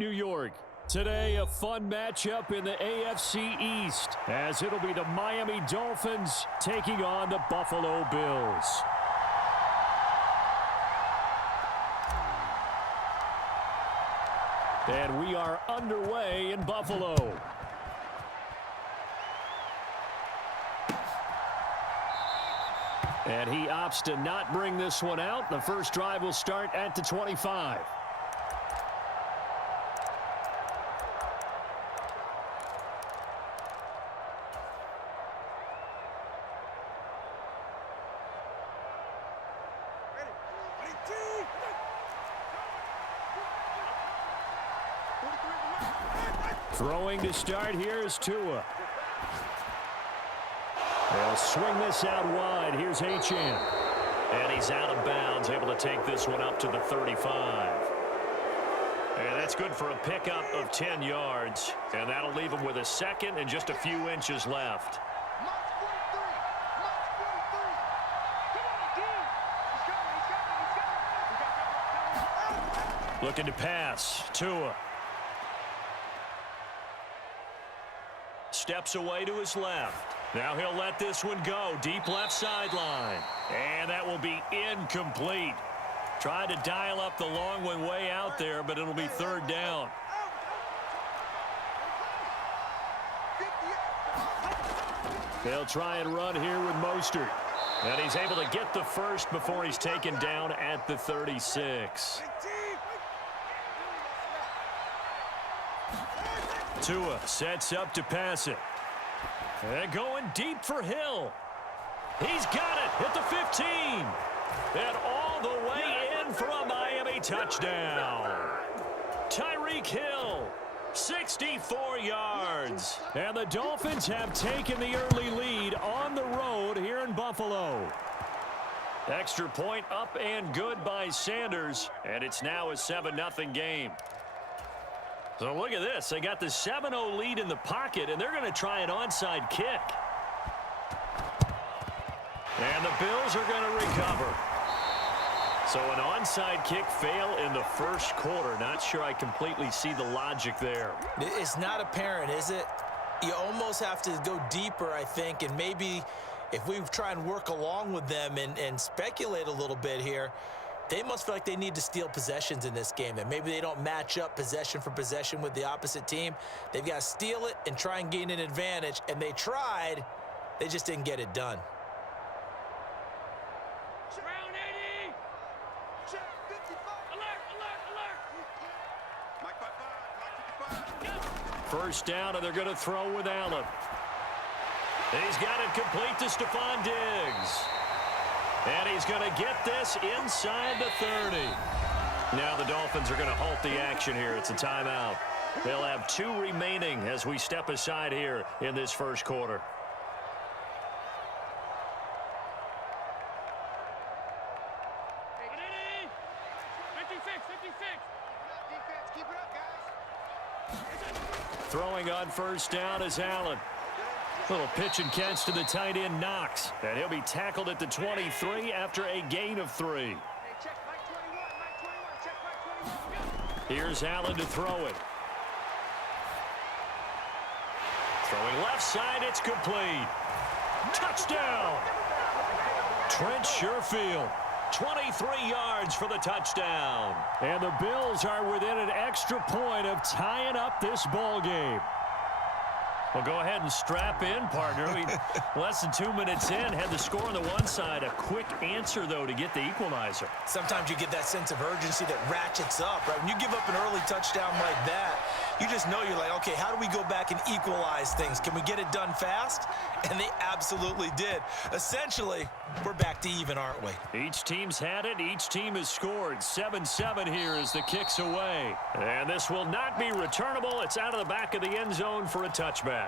New York. Today, a fun matchup in the AFC East, as it'll be the Miami Dolphins taking on the Buffalo Bills. And we are underway in Buffalo. And he opts to not bring this one out. The first drive will start at the 25. Throwing to start here is Tua. They'll swing this out wide. Here's Achane. And he's out of bounds, able to take this one up to the 35. And that's good for a pickup of 10 yards. And that'll leave him with a second and just a few inches left. Looking to pass. Tua. Steps away to his left. Now he'll let this one go. Deep left sideline. And that will be incomplete. Tried to dial up the long one way out there, but it'll be third down. They'll try and run here with Mostert. And he's able to get the first before he's taken down at the 36. Tua sets up to pass it. And going deep for Hill. He's got it at the 15. And all the way in for a Miami touchdown. Tyreek Hill, 64 yards. And the Dolphins have taken the early lead on the road here in Buffalo. Extra point up and good by Sanders. And it's now a 7-0 game. So look at this. They got the 7-0 lead in the pocket, and they're going to try an onside kick. And the Bills are going to recover. So an onside kick fail in the first quarter. Not sure I completely see the logic there. It's not apparent, is it? You almost have to go deeper, I think, and maybe if we try and work along with them and speculate a little bit here, they must feel like they need to steal possessions in this game, and maybe they don't match up possession for possession with the opposite team. They've got to steal it and try and gain an advantage, and they tried. They just didn't get it done. Round 80. Check 55. Alert. Mike 55. First down, and they're going to throw with Allen. He's got it complete to Stephon Diggs. And he's going to get this inside the 30. Now the Dolphins are going to halt the action here. It's a timeout. They'll have 2 remaining as we step aside here in this first quarter. Throwing on first down is Allen. Little pitch and catch to the tight end, Knox. And he'll be tackled at the 23 after a gain of 3. Here's Allen to throw it. Throwing left side, it's complete. Touchdown! Trent Sherfield, 23 yards for the touchdown. And the Bills are within an extra point of tying up this ball game. Well, go ahead and strap in, partner. Less than 2 minutes in, had the score on the one side. A quick answer, though, to get the equalizer. Sometimes you get that sense of urgency that ratchets up, right? When you give up an early touchdown like that, you just know you're like, okay, how do we go back and equalize things? Can we get it done fast? And they absolutely did. Essentially, we're back to even, aren't we? Each team's had it. Each team has scored. 7-7 here as the kick's away. And this will not be returnable. It's out of the back of the end zone for a touchback.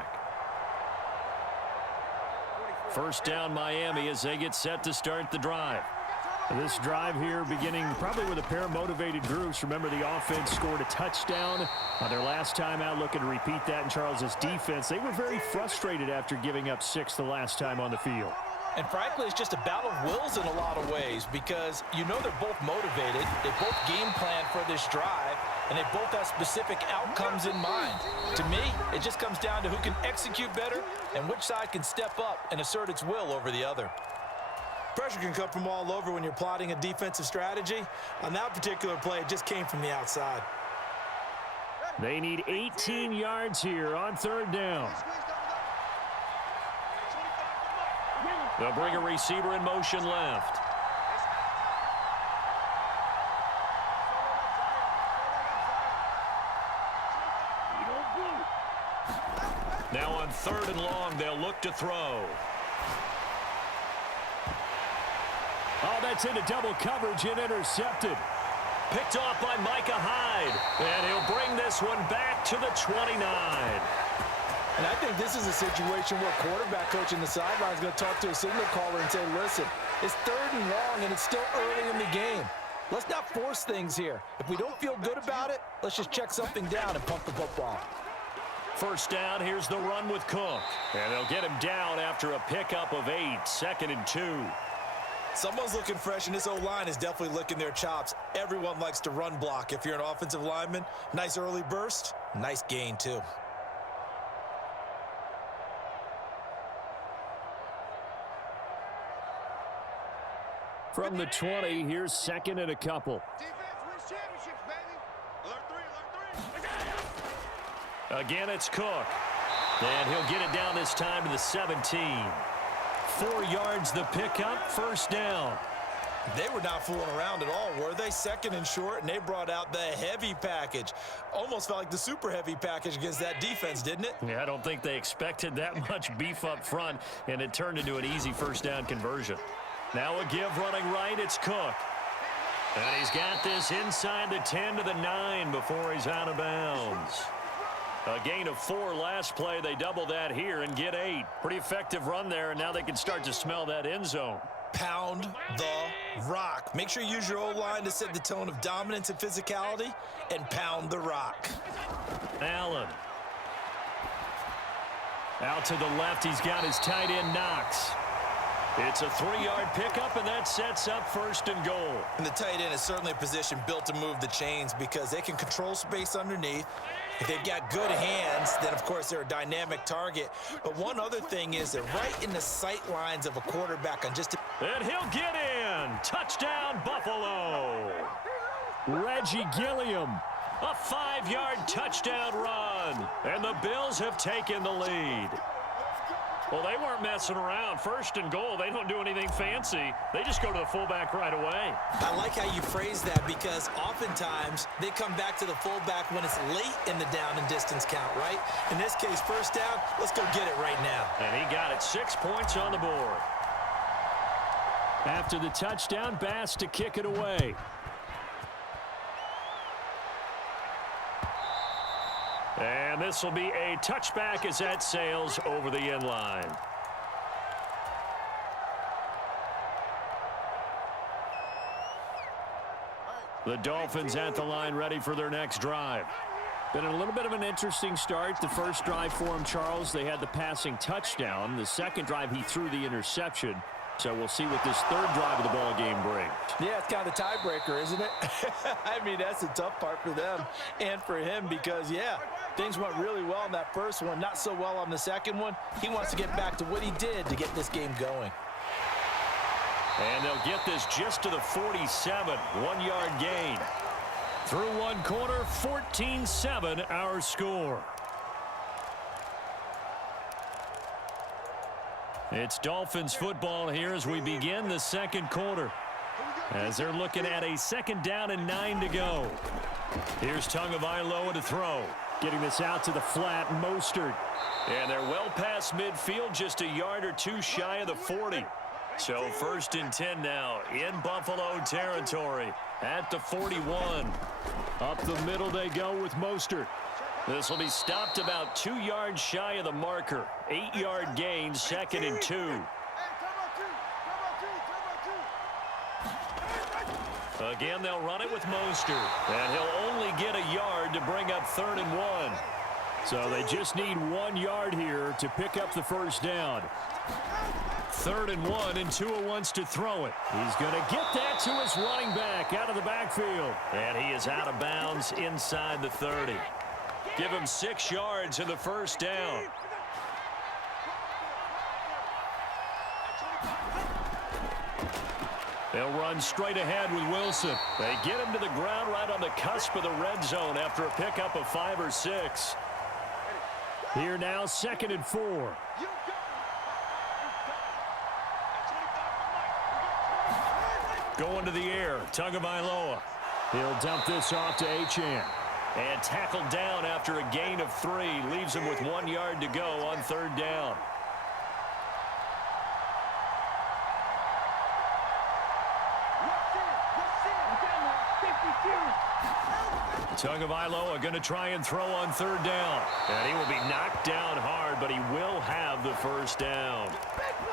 First down Miami as they get set to start the drive. This drive here beginning probably with a pair of motivated groups. Remember, the offense scored a touchdown on their last time out. Looking to repeat that in Charles's defense. They were very frustrated after giving up 6 the last time on the field. And frankly, it's just a battle of wills in a lot of ways because you know they're both motivated. They both game plan for this drive. and they both have specific outcomes in mind. To me, it just comes down to who can execute better and which side can step up and assert its will over the other. Pressure can come from all over when you're plotting a defensive strategy. On that particular play, it just came from the outside. They need 18 yards here on third down. They'll bring a receiver in motion left. Now on third and long, they'll look to throw. Oh, that's into double coverage and intercepted. Picked off by Micah Hyde. And he'll bring this one back to the 29. And I think this is a situation where quarterback coach in the sideline is going to talk to a signal caller and say, listen, it's third and long and it's still early in the game. Let's not force things here. If we don't feel good about it, let's just check something down and pump the football. First down, here's the run with Cook. And they'll get him down after a pickup of 8, 2nd and 2. Someone's looking fresh, and this O-line is definitely licking their chops. Everyone likes to run block. If you're an offensive lineman, nice early burst, nice gain too. From the 20, here's 2nd and a couple. Defense wins championships, baby. Alert 3, alert 3. Again, it's Cook. And he'll get it down this time to the 17. 4 yards the pickup, first down. They were not fooling around at all, were they? 2nd and short, and they brought out the heavy package. Almost felt like the super heavy package against that defense, didn't it? Yeah, I don't think they expected that much beef up front, and it turned into an easy first down conversion. Now a give running right, it's Cook. And he's got this inside the 10 to the 9 before he's out of bounds. A gain of 4 last play. They double that here and get 8. Pretty effective run there, and now they can start to smell that end zone. Pound the rock. Make sure you use your O-line to set the tone of dominance and physicality, and pound the rock. Allen. Out to the left, he's got his tight end Knox. It's a 3-yard pickup, and that sets up 1st and goal. And the tight end is certainly a position built to move the chains because they can control space underneath. If they've got good hands, then, of course, they're a dynamic target. But one other thing is they're right in the sight lines of a quarterback on just a... And he'll get in. Touchdown, Buffalo. Reggie Gilliam. A 5-yard touchdown run. And the Bills have taken the lead. Well, they weren't messing around. 1st and goal, they don't do anything fancy. They just go to the fullback right away. I like how you phrase that because oftentimes they come back to the fullback when it's late in the down and distance count, right? In this case, 1st down, let's go get it right now. And he got it. 6 points on the board. After the touchdown, Bass to kick it away. And this will be a touchback as that sails over the end line. The Dolphins at the line ready for their next drive. Been a little bit of an interesting start. The first drive for him, Charles, they had the passing touchdown. The second drive, he threw the interception. So we'll see what this third drive of the ball game brings. Yeah, it's kind of a tiebreaker, isn't it? I mean, that's the tough part for them and for him because, yeah, things went really well in that first one, not so well on the second one. He wants to get back to what he did to get this game going. And they'll get this just to the 47, 1-yard gain. Through one quarter, 14-7 our score. It's Dolphins football here as we begin the second quarter. As they're looking at a 2nd down and 9 to go. Here's Tagovailoa to throw. Getting this out to the flat, Mostert. And they're well past midfield, just a yard or 2 shy of the 40. So 1st and 10 now in Buffalo territory at the 41. Up the middle they go with Mostert. This will be stopped about 2 yards shy of the marker. 8-yard gain, 2nd and 2. Again, they'll run it with Mostert. And he'll only get a yard to bring up 3rd and 1. So they just need 1 yard here to pick up the first down. 3rd and 1, and Tua wants to throw it. He's going to get that to his running back out of the backfield. And he is out of bounds inside the 30. Give him 6 yards in the first down. They'll run straight ahead with Wilson. They get him to the ground right on the cusp of the red zone after a pickup of 5 or 6. Here now, 2nd and 4. Going to the air, Tagovailoa. He'll dump this off to Achane. And tackled down after a gain of 3. Leaves him with 1 yard to go on 3rd down. Tagovailoa going to try and throw on 3rd down. And he will be knocked down hard, but he will have the first down.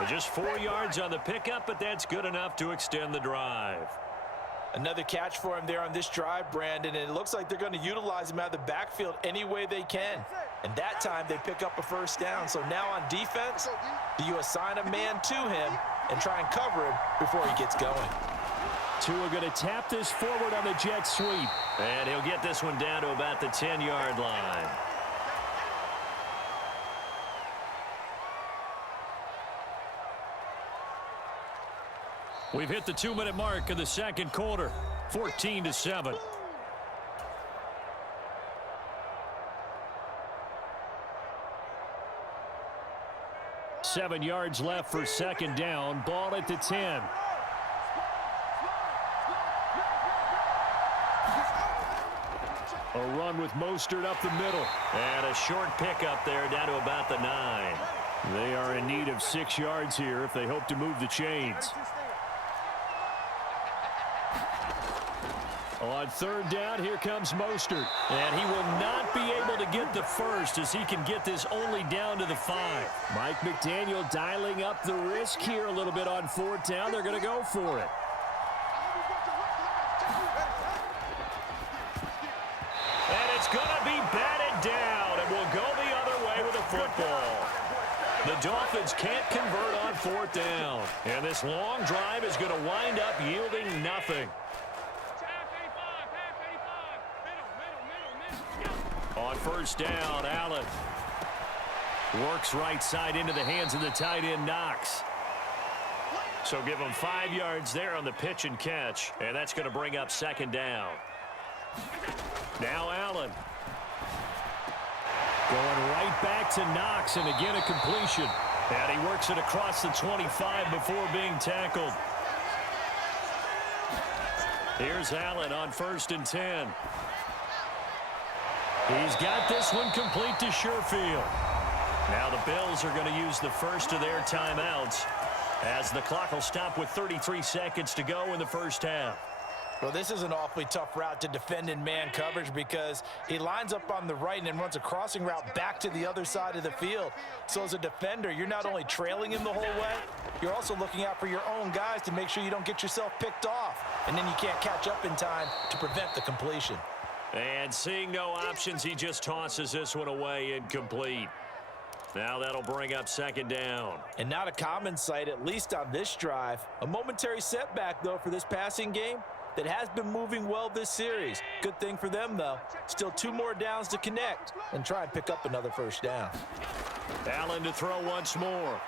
Just 4 yards on the pickup, but that's good enough to extend the drive. Another catch for him there on this drive, Brandon, and it looks like they're going to utilize him out of the backfield any way they can. And that time they pick up a first down. So now on defense, do you assign a man to him and try and cover him before he gets going? Tua going to tap this forward on the jet sweep. And he'll get this one down to about the 10-yard line. We've hit the 2-minute mark in the 2nd quarter. 14-7. Seven yards left for 2nd down. Ball at the 10. A run with Mostert up the middle. And a short pickup there down to about the 9. They are in need of 6 yards here if they hope to move the chains. On 3rd down, here comes Mostert. And he will not be able to get the first as he can get this only down to the 5. Mike McDaniel dialing up the risk here a little bit on 4th down. They're going to go for it. And it's going to be batted down, and we'll go the other way with the football. The Dolphins can't convert on 4th down. And this long drive is going to wind up yielding nothing. On 1st down, Allen works right side into the hands of the tight end, Knox. So give him 5 yards there on the pitch and catch, and that's going to bring up 2nd down. Now Allen. Going right back to Knox, and again a completion. And he works it across the 25 before being tackled. Here's Allen on 1st and 10. He's got this one complete to Sherfield. Now the Bills are going to use the first of their timeouts as the clock will stop with 33 seconds to go in the first half. Well, this is an awfully tough route to defend in man coverage because he lines up on the right and then runs a crossing route back to the other side of the field. So as a defender, you're not only trailing him the whole way, you're also looking out for your own guys to make sure you don't get yourself picked off. And then you can't catch up in time to prevent the completion. And seeing no options, he just tosses this one away, incomplete. Now that'll bring up 2nd down. And not a common sight, at least on this drive. A momentary setback, though, for this passing game that has been moving well this series. Good thing for them, though. Still 2 more downs to connect and try and pick up another first down. Allen to throw once more.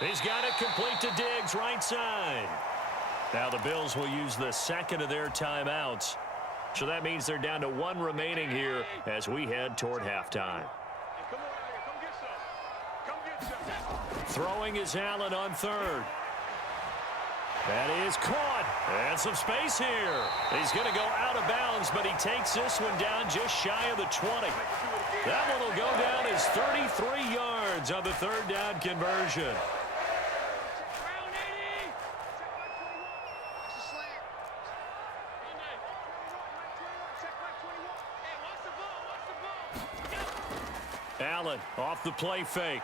He's got it complete to Diggs, right side. Now the Bills will use the 2nd of their timeouts. So that means they're down to 1 remaining here as we head toward halftime. Throwing is Allen on 3rd. That is caught. And some space here. He's going to go out of bounds, but he takes this one down just shy of the 20. That one will go down as 33 yards on the 3rd down conversion. Allen off the play fake.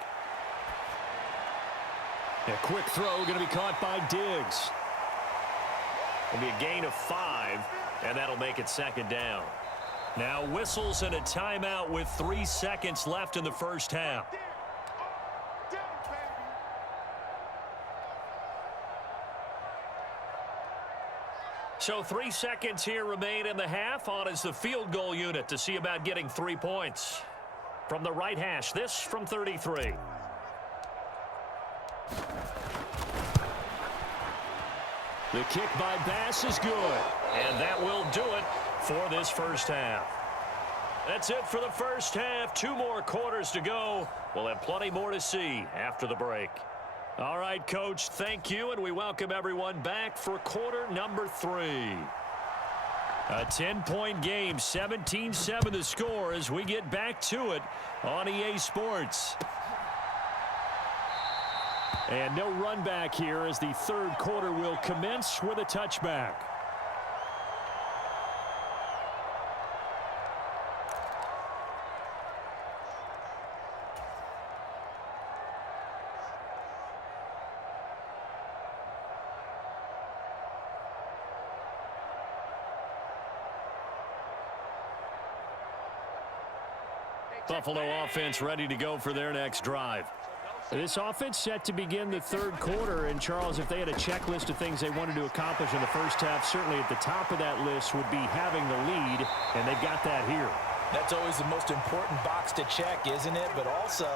A quick throw going to be caught by Diggs. It'll be a gain of 5, and that'll make it 2nd down. Now whistles and a timeout with 3 seconds left in the first half. So 3 seconds here remain in the half. On is the field goal unit to see about getting 3 points. From the right hash, this from 33. The kick by Bass is good. And that will do it for this first half. That's it for the first half. 2 more quarters to go. We'll have plenty more to see after the break. All right, Coach, thank you, and we welcome everyone back for quarter number 3. A 10-point game, 17-7 the score as we get back to it on EA Sports. And no run back here as the third quarter will commence with a touchback. Buffalo offense ready to go for their next drive. This offense set to begin the third quarter. And, Charles, if they had a checklist of things they wanted to accomplish in the first half, certainly at the top of that list would be having the lead, and they've got that here. That's always the most important box to check, isn't it? But also,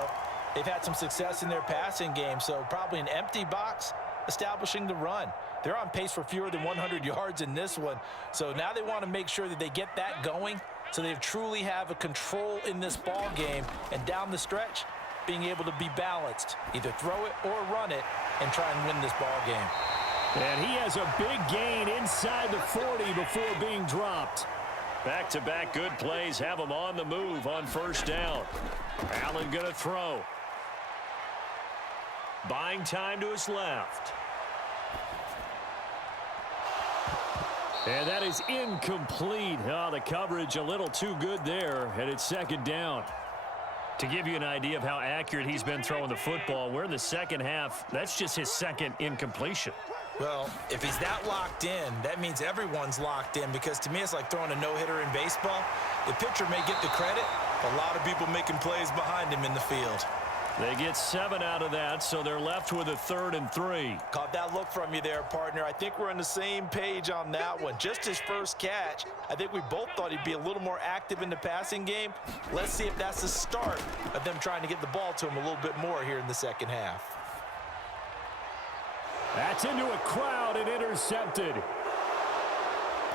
they've had some success in their passing game, so probably an empty box establishing the run. They're on pace for fewer than 100 yards in this one, so now they want to make sure that they get that going so they truly have a control in this ball game, and down the stretch, being able to be balanced, either throw it or run it, and try and win this ball game. And he has a big gain inside the 40 before being dropped. Back-to-back good plays have him on the move on first down. Allen going to throw. Buying time to his left. And that is incomplete. Oh, the coverage a little too good there, and it's second down. To give you an idea of how accurate he's been throwing the football, we're in the second half. That's just his second incompletion. Well, if he's that locked in, that means everyone's locked in, because to me it's like throwing a no-hitter in baseball. The pitcher may get the credit, but a lot of people making plays behind him in the field. They get 7 out of that, so they're left with a 3rd and 3. Caught that look from you there, partner. I think we're on the same page on that one. Just his first catch. I think we both thought he'd be a little more active in the passing game. Let's see if that's the start of them trying to get the ball to him a little bit more here in the second half. That's into a crowd and intercepted.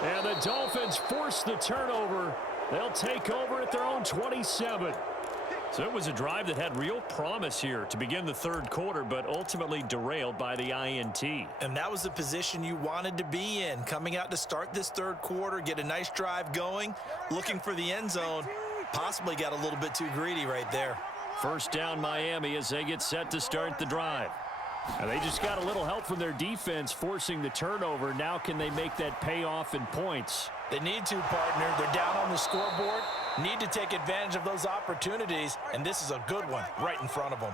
And the Dolphins force the turnover. They'll take over at their own 27. So it was a drive that had real promise here to begin the third quarter, but ultimately derailed by the INT. And that was the position you wanted to be in, coming out to start this third quarter, get a nice drive going, looking for the end zone. Possibly got a little bit too greedy right there. First down Miami as they get set to start the drive. And they just got a little help from their defense forcing the turnover. Now can they make that pay off in points? They need to, partner. They're down on the scoreboard. Need to take advantage of those opportunities, and this is a good one right in front of them.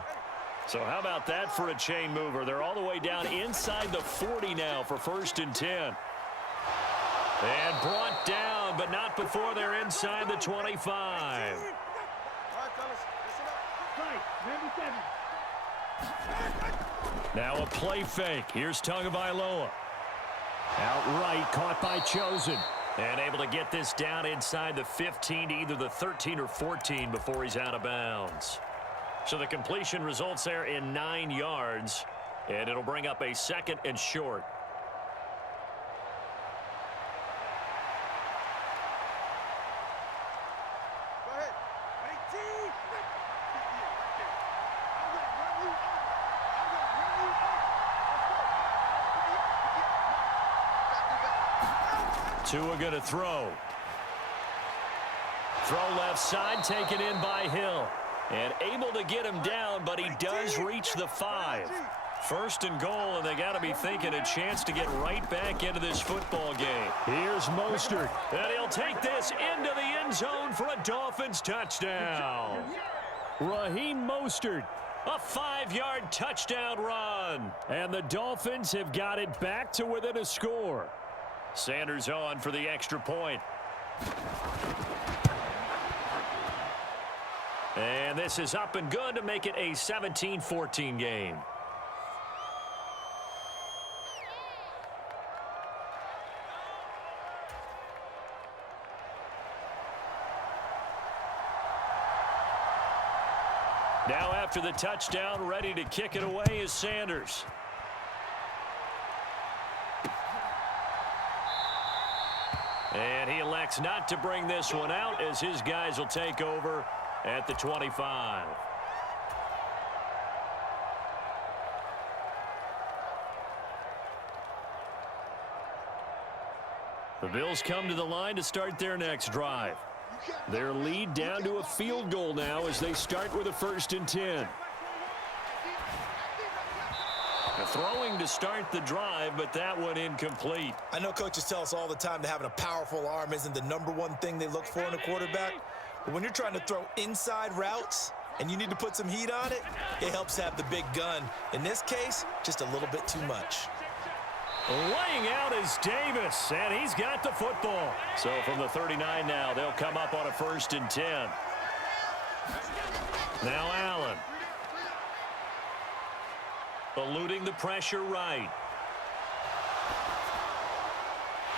So how about that for a chain mover? They're all the way down inside the 40 now for 1st and 10. And brought down, but not before they're inside the 25. All right, fellas, listen up. Right, 97. Now a play fake. Here's Tagovailoa. Outright caught by Chosen. And able to get this down inside the 15 to either the 13 or 14 before he's out of bounds. So the completion results there in 9 yards. And it'll bring up a 2nd and short. Go ahead. 18. I'm going to run you up. Tua going to throw. Throw left side, taken in by Hill. And able to get him down, but he does reach the 5. 1st and goal, and they got to be thinking a chance to get right back into this football game. Here's Mostert. And he'll take this into the end zone for a Dolphins touchdown. Raheem Mostert. A 5-yard touchdown run. And the Dolphins have got it back to within a score. Sanders on for the extra point. And this is up and good to make it a 17-14 game. Now after the touchdown, ready to kick it away is Sanders. And he elects not to bring this one out as his guys will take over at the 25. The Bills come to the line to start their next drive. Their lead down to a field goal now as they start with a 1st and 10. Throwing to start the drive, but that one incomplete. I know coaches tell us all the time that having a powerful arm isn't the #1 thing they look for in a quarterback. But when you're trying to throw inside routes and you need to put some heat on it, it helps have the big gun. In this case, just a little bit too much. Laying out is Davis, and he's got the football. So from the 39 now, they'll come up on a 1st and 10. Now Allen. Eluding the pressure right.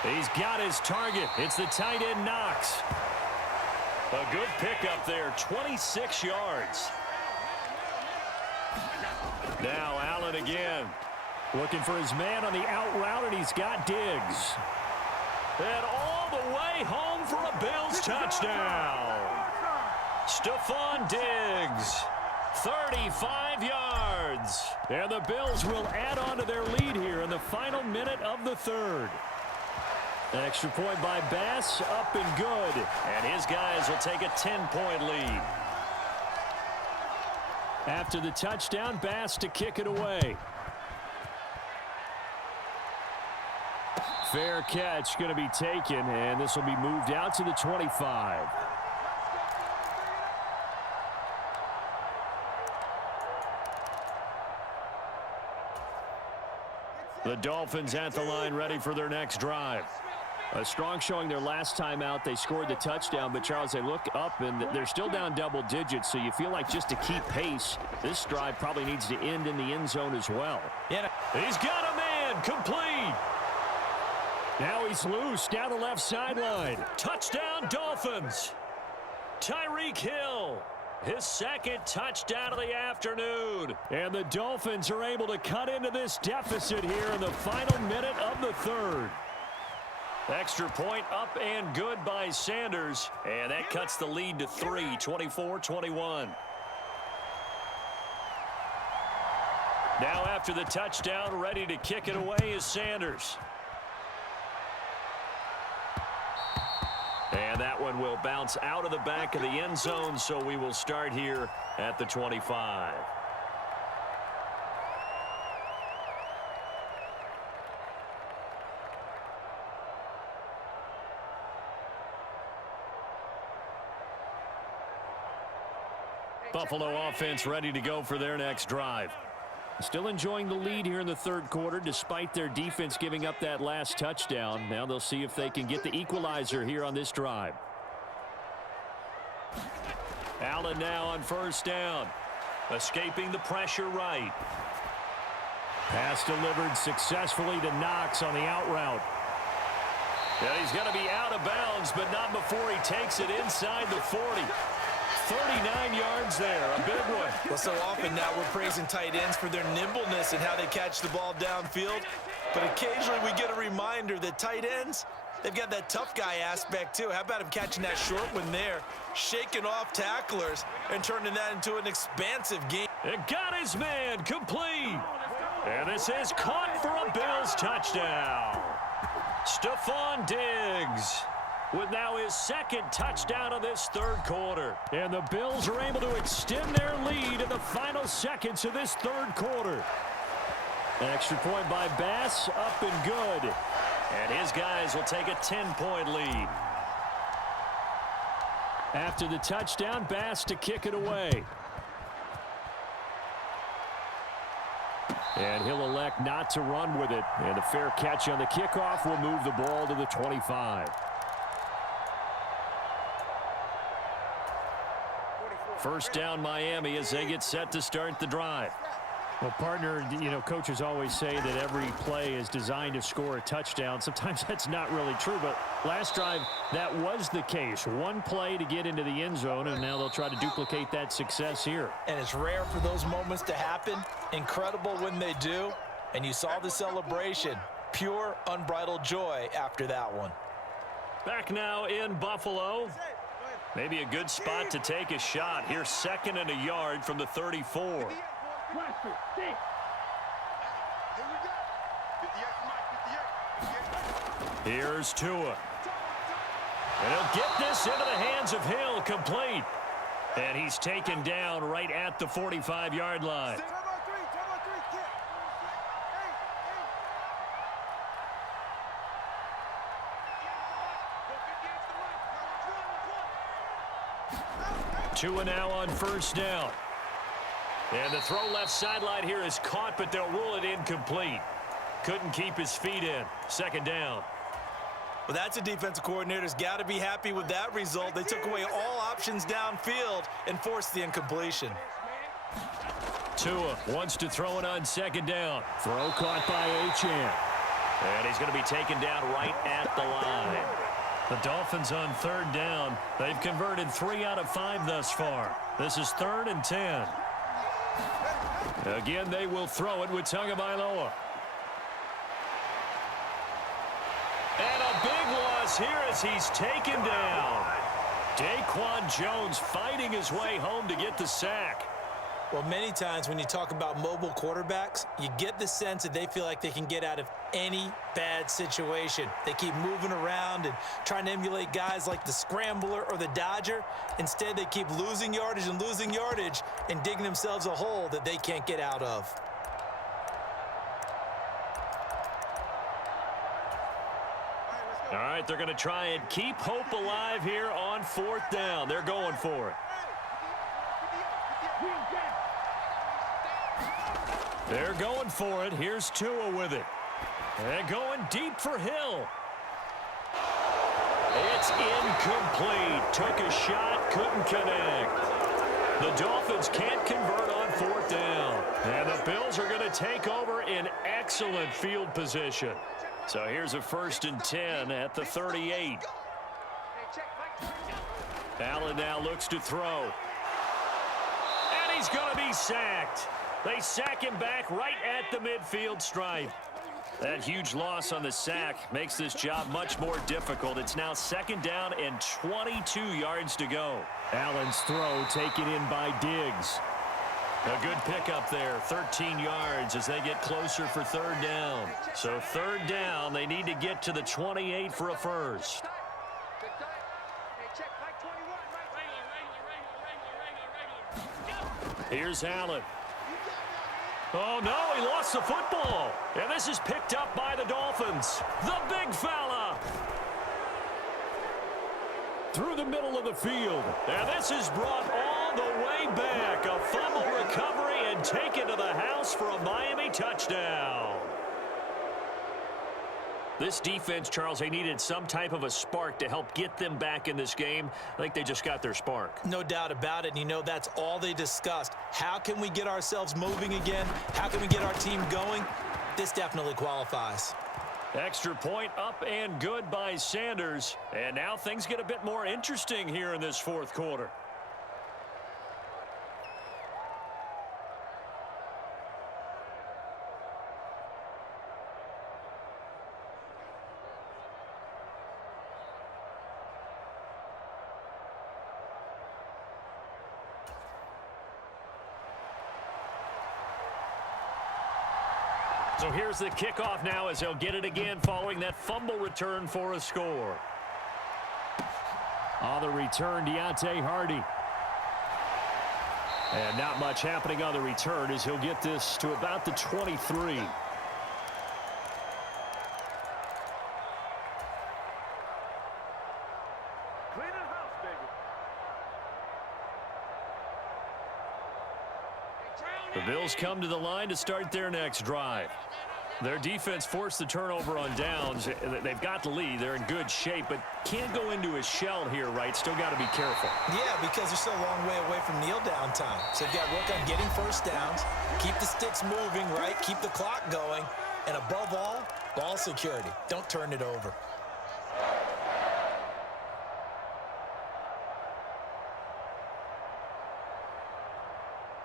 He's got his target. It's the tight end Knox. A good pickup there, 26 yards. Now Allen again. Looking for his man on the out route, and he's got Diggs. And all the way home for a Bills touchdown. Stephon Diggs. 35 yards. And the Bills will add on to their lead here in the final minute of the 3rd. Extra point by Bass, up and good. And his guys will take a 10-point lead. After the touchdown, Bass to kick it away. Fair catch going to be taken, and this will be moved out to the 25. The Dolphins at the line ready for their next drive. A strong showing their last time out. They scored the touchdown, but Charles, they look up and they're still down double digits, so you feel like just to keep pace, this drive probably needs to end in the end zone as well. Yeah. He's got a man, complete. Now he's loose down the left sideline. Touchdown Dolphins. Tyreek Hill. His 2nd touchdown of the afternoon. And the Dolphins are able to cut into this deficit here in the final minute of the 3rd. Extra point up and good by Sanders. And that cuts the lead to 3, 24-21. Now after the touchdown, ready to kick it away is Sanders. And that one will bounce out of the back of the end zone, so we will start here at the 25. Buffalo offense ready to go for their next drive. Still enjoying the lead here in the 3rd quarter despite their defense giving up that last touchdown. Now they'll see if they can get the equalizer here on this drive. Allen now on 1st down. Escaping the pressure right. Pass delivered successfully to Knox on the out route. Yeah, he's going to be out of bounds, but not before he takes it inside the 40. 39 yards there, a big one. Well, so often now we're praising tight ends for their nimbleness and how they catch the ball downfield. But occasionally we get a reminder that tight ends, they've got that tough guy aspect too. How about him catching that short one there, shaking off tacklers, and turning that into an expansive game. It got his man, complete. And this is caught for a Bills touchdown. Stephon Diggs with now his 2nd touchdown of this 3rd quarter. And the Bills are able to extend their lead in the final seconds of this 3rd quarter. An extra point by Bass, up and good. And his guys will take a 10-point lead. After the touchdown, Bass to kick it away. And he'll elect not to run with it. And a fair catch on the kickoff will move the ball to the 25. First down Miami as they get set to start the drive. Well, partner, you know, coaches always say that every play is designed to score a touchdown. Sometimes that's not really true, but last drive, that was the case. One play to get into the end zone, and now they'll try to duplicate that success here. And it's rare for those moments to happen. Incredible when they do. And you saw the celebration. Pure, unbridled joy after that one. Back now in Buffalo. Maybe a good spot to take a shot. Here's 2nd and a yard from the 34. Here's Tua. And he'll get this into the hands of Hill, complete. And he's taken down right at the 45-yard line. Tua now on first down. And the throw left sideline here is caught, but they'll rule it incomplete. Couldn't keep his feet in. 2nd down. Well, that's a defensive coordinator's got to be happy with that result. They took away all options downfield and forced the incompletion. Tua wants to throw it on 2nd down. Throw caught by Achane. And he's going to be taken down right at the line. The Dolphins on 3rd down. They've converted 3 out of 5 thus far. This is 3rd and 10. Again, they will throw it with Tagovailoa. And a big loss here as he's taken down. Daquan Jones fighting his way home to get the sack. Well, many times when you talk about mobile quarterbacks, you get the sense that they feel like they can get out of any bad situation. They keep moving around and trying to emulate guys like the Scrambler or the Dodger. Instead, they keep losing yardage and digging themselves a hole that they can't get out of. All right, they're going to try and keep hope alive here on 4th down. They're going for it. They're going for it. Here's Tua with it. And going deep for Hill. It's incomplete. Took a shot, couldn't connect. The Dolphins can't convert on 4th down. And the Bills are going to take over in excellent field position. So here's a 1st and 10 at the 38. Allen now looks to throw. And he's going to be sacked. They sack him back right at the midfield stripe. That huge loss on the sack makes this job much more difficult. It's now 2nd down and 22 yards to go. Allen's throw taken in by Diggs. A good pickup there, 13 yards as they get closer for 3rd down. So 3rd down, they need to get to the 28 for a first. Here's Allen. Oh, no, he lost the football. And this is picked up by the Dolphins. The big fella. Through the middle of the field. And this is brought all the way back. A fumble recovery and taken to the house for a Miami touchdown. This defense, Charles, they needed some type of a spark to help get them back in this game. I think they just got their spark. No doubt about it. And you know, that's all they discussed. How can we get ourselves moving again? How can we get our team going? This definitely qualifies. Extra point up and good by Sanders. And now things get a bit more interesting here in this 4th quarter. So here's the kickoff now as they'll get it again following that fumble return for a score. On the return, Deontay Hardy. And not much happening on the return as he'll get this to about the 23. The Bills come to the line to start their next drive. Their defense forced the turnover on downs. They've got the lead. They're in good shape, but can't go into a shell here, right? Still got to be careful. Yeah, because they're still a long way away from kneel down time. So you've got to work on getting first downs, keep the sticks moving, right? Keep the clock going, and above all, ball security. Don't turn it over.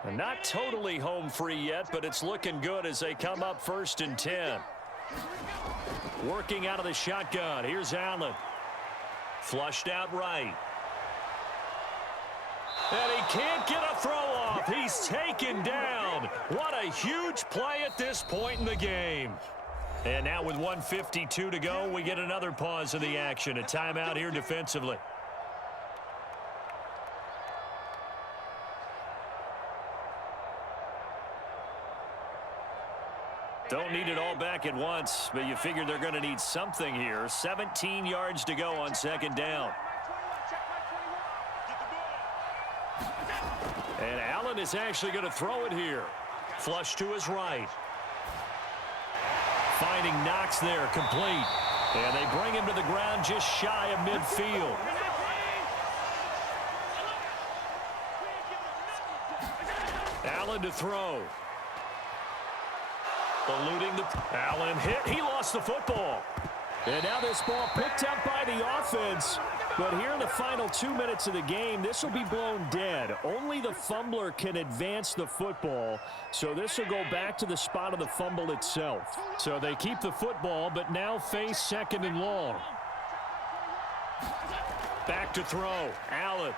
And not totally home free yet, but it's looking good as they come up 1st and 10. Working out of the shotgun. Here's Allen. Flushed out right. And he can't get a throw off. He's taken down. What a huge play at this point in the game. And now with 1:52 to go, we get another pause of the action. A timeout here defensively. Don't need it all back at once, but you figure they're going to need something here. 17 yards to go on 2nd down. And Allen is actually going to throw it here. Flush to his right. Finding Knox there, complete. And they bring him to the ground just shy of midfield. Allen to throw. Eluding the Allen hit. He lost the football. And now this ball picked up by the offense. But here in the final 2 minutes of the game, this will be blown dead. Only the fumbler can advance the football. So this will go back to the spot of the fumble itself. So they keep the football, but now face 2nd and long. Back to throw. Allen.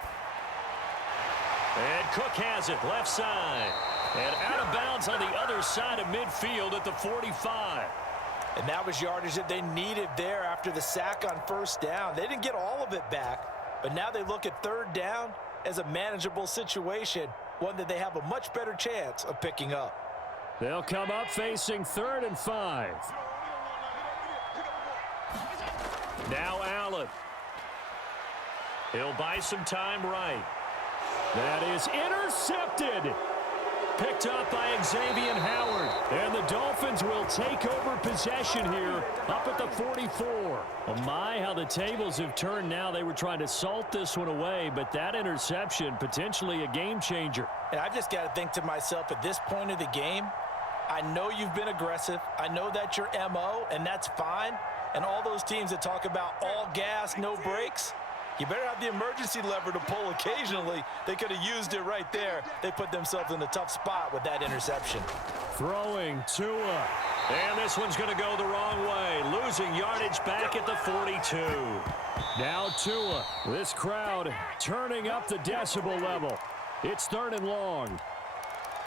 And Cook has it. Left side. And out of bounds on the other side of midfield at the 45. And that was yardage that they needed there after the sack on 1st down. They didn't get all of it back, but now they look at 3rd down as a manageable situation, one that they have a much better chance of picking up. They'll come up facing 3rd and 5. Now Allen. He'll buy some time right. That is intercepted. Picked up by Xavier Howard. And the Dolphins will take over possession here up at the 44. Oh my, how the tables have turned now. They were trying to salt this one away, but that interception, potentially a game changer. And I've just got to think to myself, at this point of the game, I know you've been aggressive. I know that's your MO, and that's fine. And all those teams that talk about all gas, no brakes, you better have the emergency lever to pull occasionally. They could have used it right there. They put themselves in a tough spot with that interception. Throwing Tua. And this one's going to go the wrong way. Losing yardage back at the 42. Now Tua. This crowd turning up the decibel level. It's 3rd and long.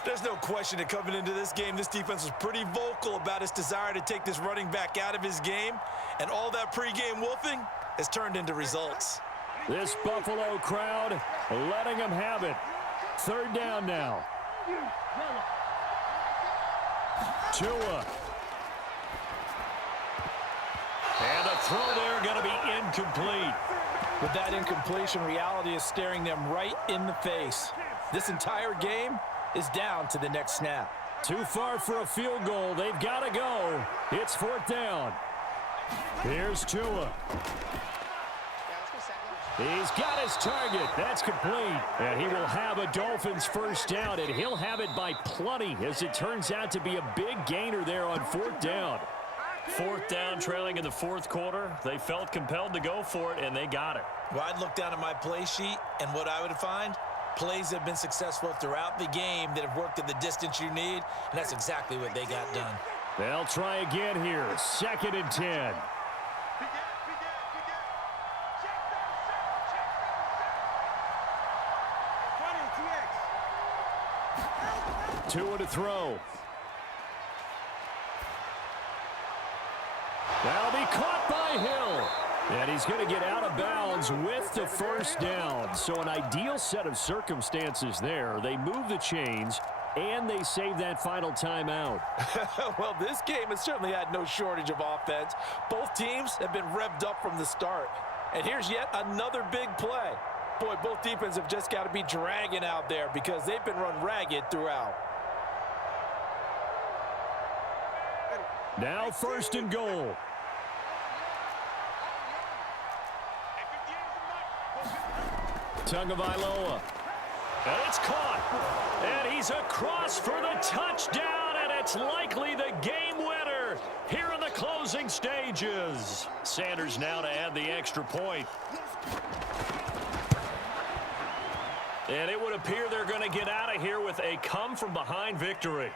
There's no question that coming into this game, this defense was pretty vocal about its desire to take this running back out of his game. And all that pregame wolfing has turned into results. This Buffalo crowd letting them have it. 3rd down now. Tua. And the throw there going to be incomplete. With that incompletion, reality is staring them right in the face. This entire game is down to the next snap. Too far for a field goal. They've got to go. It's 4th down. Here's Tua. He's got his target. That's complete. And he will have a Dolphins 1st down, and he'll have it by plenty, as it turns out to be a big gainer there on 4th down. 4th down, trailing in the 4th quarter. They felt compelled to go for it, and they got it. Well, I'd look down at my play sheet, and what I would find, plays that have been successful throughout the game that have worked at the distance you need, and that's exactly what they got done. They'll try again here. 2nd and 10. Tua to throw. That'll be caught by Hill. And he's going to get out of bounds with the 1st down. So an ideal set of circumstances there. They move the chains, and they save that final timeout. Well, this game has certainly had no shortage of offense. Both teams have been revved up from the start. And here's yet another big play. Boy, both defenses have just got to be dragging out there because they've been run ragged throughout. Now 1st and goal. Tagovailoa. And it's caught. And he's across for the touchdown, and it's likely the game winner here in the closing stages. Sanders now to add the extra point. And it would appear they're going to get out of here with a come-from-behind victory.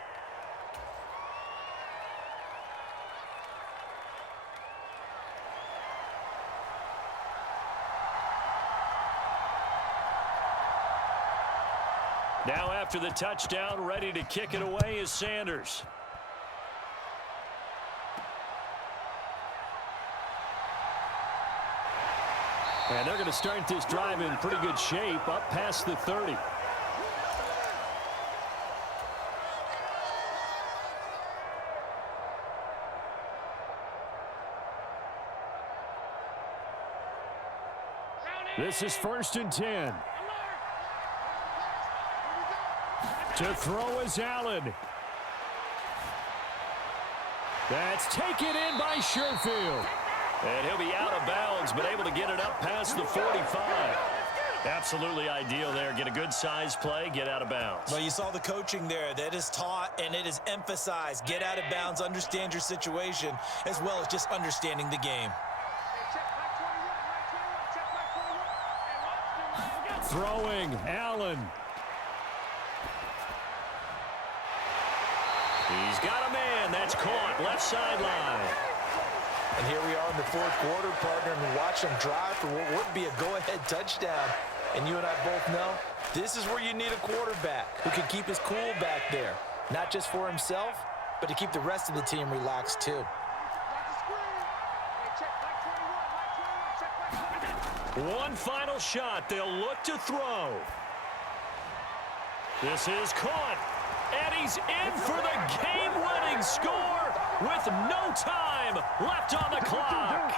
Now after the touchdown, ready to kick it away is Sanders. And they're going to start this drive in pretty good shape, up past the 30. This is 1st and 10. To throw is Allen. That's taken in by Sherfield. And he'll be out of bounds, but able to get it up past the 45. Absolutely ideal there. Get a good size play, get out of bounds. Well, you saw the coaching there. That is taught and it is emphasized. Get out of bounds, understand your situation, as well as just understanding the game. Throwing, Allen. He's got a man. That's caught. Left sideline. And here we are in the 4th quarter, partner, and watch them drive for what would be a go-ahead touchdown. And you and I both know this is where you need a quarterback who can keep his cool back there. Not just for himself, but to keep the rest of the team relaxed too. One final shot. They'll look to throw. This is caught. And he's in for the game-winning score with no time left on the clock.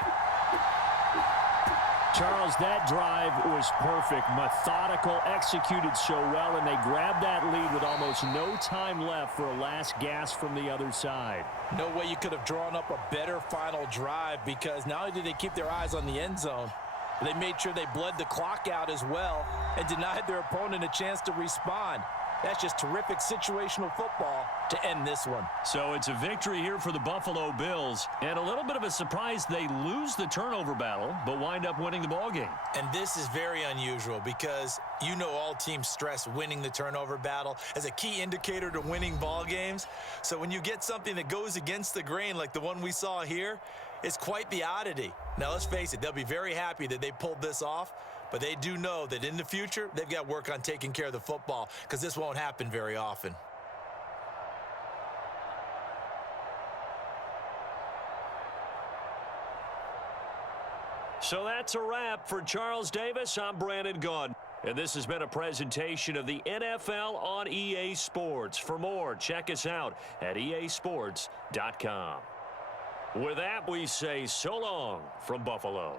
Charles, that drive was perfect, methodical, executed so well, and they grabbed that lead with almost no time left for a last gasp from the other side. No way you could have drawn up a better final drive, because not only did they keep their eyes on the end zone, they made sure they bled the clock out as well and denied their opponent a chance to respond. That's just terrific situational football to end this one. So it's a victory here for the Buffalo Bills. And a little bit of a surprise, they lose the turnover battle, but wind up winning the ballgame. And this is very unusual because you know all teams stress winning the turnover battle as a key indicator to winning ball games. So when you get something that goes against the grain like the one we saw here, it's quite the oddity. Now, let's face it, they'll be very happy that they pulled this off. But they do know that in the future, they've got work on taking care of the football because this won't happen very often. So that's a wrap for Charles Davis. I'm Brandon Gaudin. And this has been a presentation of the NFL on EA Sports. For more, check us out at easports.com. With that, we say so long from Buffalo.